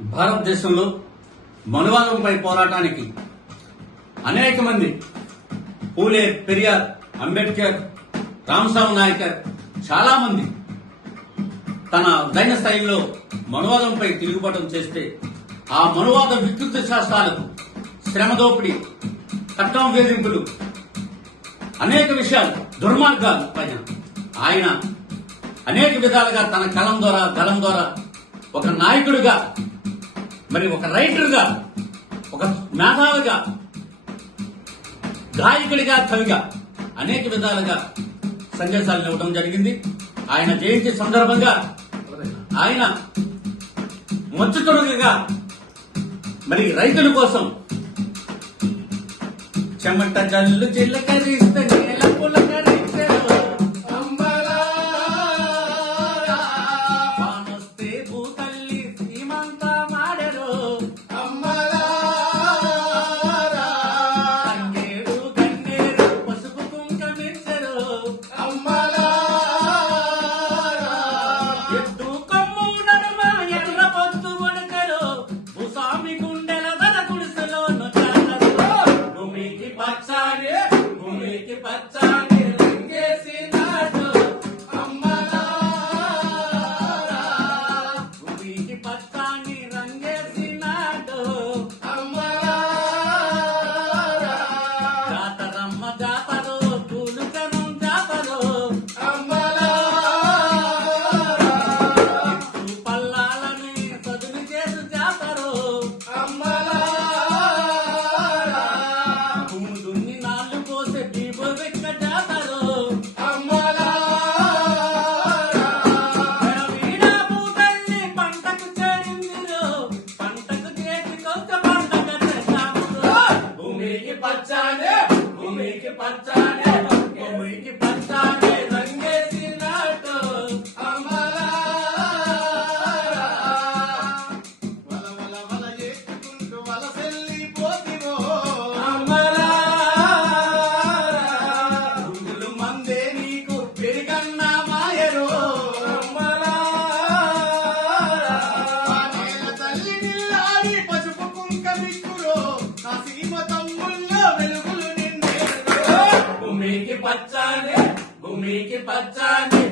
భారతదేశంలో మనువాదంపై పోరాటానికి అనేక మంది పూలే పెరియార్ అంబేద్కర్ రామస్వామి నాయకర్ చాలా మంది తన దైన స్థాయిలో మనువాదంపై తిరుగుబాటు చేస్తే ఆ మనువాద వికృత శాస్త్రాలకు శ్రమ దోపిడీ చట్టం వేధింపులు అనేక విషయాలు దుర్మార్గాలు పైన. ఆయన అనేక విధాలుగా తన కలం ద్వారా గలం ద్వారా ఒక నాయకుడిగా మరి ఒక రైటర్గా ఒక మేధావిగా గాయకుడిగా కవిగా అనేక విధాలుగా సందేశాలు ఇవ్వడం జరిగింది. ఆయన జయంతి సందర్భంగా ఆయన మచ్చుతుడుగా మరి రైతుల కోసం చెమట జల్లు జిల్లకరిస్తే భూమికి పచ్చాని భూమికి పచ్చాని రంగేసినాడు. పచ్చానే భూమికి పచ్చానే. పచ్చానే భూమికి పచ్చానే